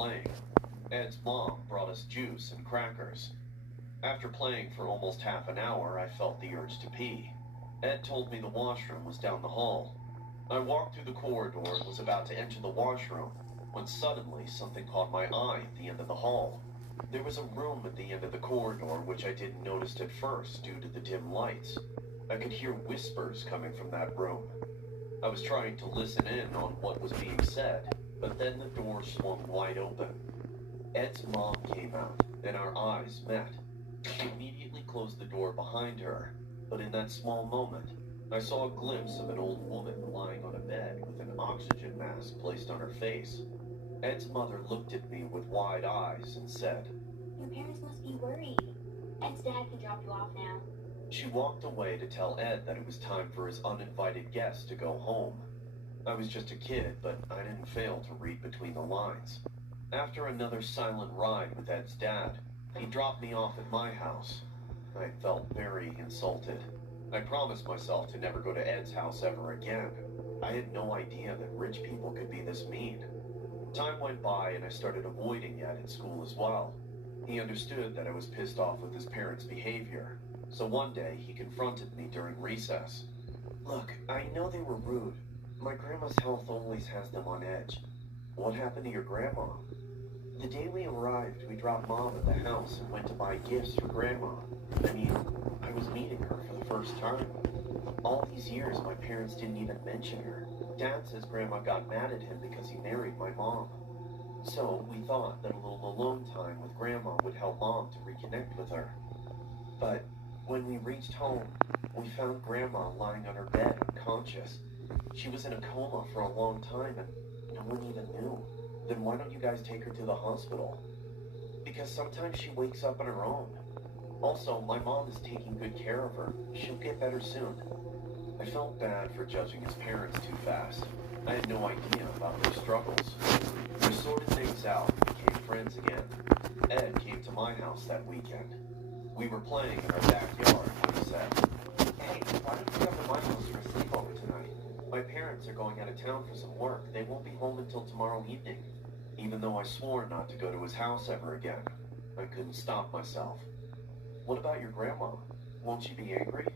playing. Ed's mom brought us juice and crackers. After playing for almost half an hour, I felt the urge to pee. Ed told me the washroom was down the hall. I walked through the corridor and was about to enter the washroom when suddenly something caught my eye at the end of the hall. There was a room at the end of the corridor which I didn't notice at first due to the dim lights. I could hear whispers coming from that room. I was trying to listen in on what was being said, but then the door swung wide open. Ed's mom came out, and our eyes met. She immediately closed the door behind her, but in that small moment, I saw a glimpse of an old woman lying on a bed with an oxygen mask placed on her face. Ed's mother looked at me with wide eyes and said, "Your parents must be worried. Ed's dad can drop you off now." She walked away to tell Ed that it was time for his uninvited guest to go home. I was just a kid, but I didn't fail to read between the lines. After another silent ride with Ed's dad, he dropped me off at my house. I felt very insulted. I promised myself to never go to Ed's house ever again. I had no idea that rich people could be this mean. Time went by and I started avoiding Ed at school as well. He understood that I was pissed off with his parents' behavior. So one day, he confronted me during recess. "Look, I know they were rude. My grandma's health always has them on edge. What happened to your grandma?" "The day we arrived, we dropped Mom at the house and went to buy gifts for Grandma. I was meeting her for the first time. All these years, my parents didn't even mention her. Dad says Grandma got mad at him because he married my mom. So we thought that a little alone time with Grandma would help Mom to reconnect with her. But when we reached home, we found Grandma lying on her bed unconscious. She was in a coma for a long time and no one even knew. Then why don't you guys take her to the hospital?" "Because sometimes she wakes up on her own. Also, my mom is taking good care of her. She'll get better soon." I felt bad for judging his parents too fast. I had no idea about their struggles. We sorted things out and became friends again. Ed came to my house that weekend. We were playing in our backyard when he said, "Hey, why don't you come to my house for a sleepover tonight? My parents are going out of town for some work. They won't be home until tomorrow evening." Even though I swore not to go to his house ever again, I couldn't stop myself. "What about your grandma? Won't she be angry?"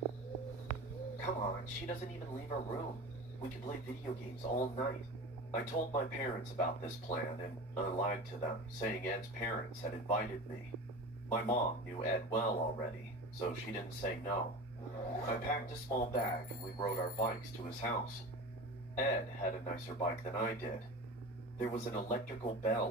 "Come on, she doesn't even leave her room. We can play video games all night." I told my parents about this plan and I lied to them, saying Ed's parents had invited me. My mom knew Ed well already, so she didn't say no. I packed a small bag and we rode our bikes to his house. Ed had a nicer bike than I did. There was an electrical bell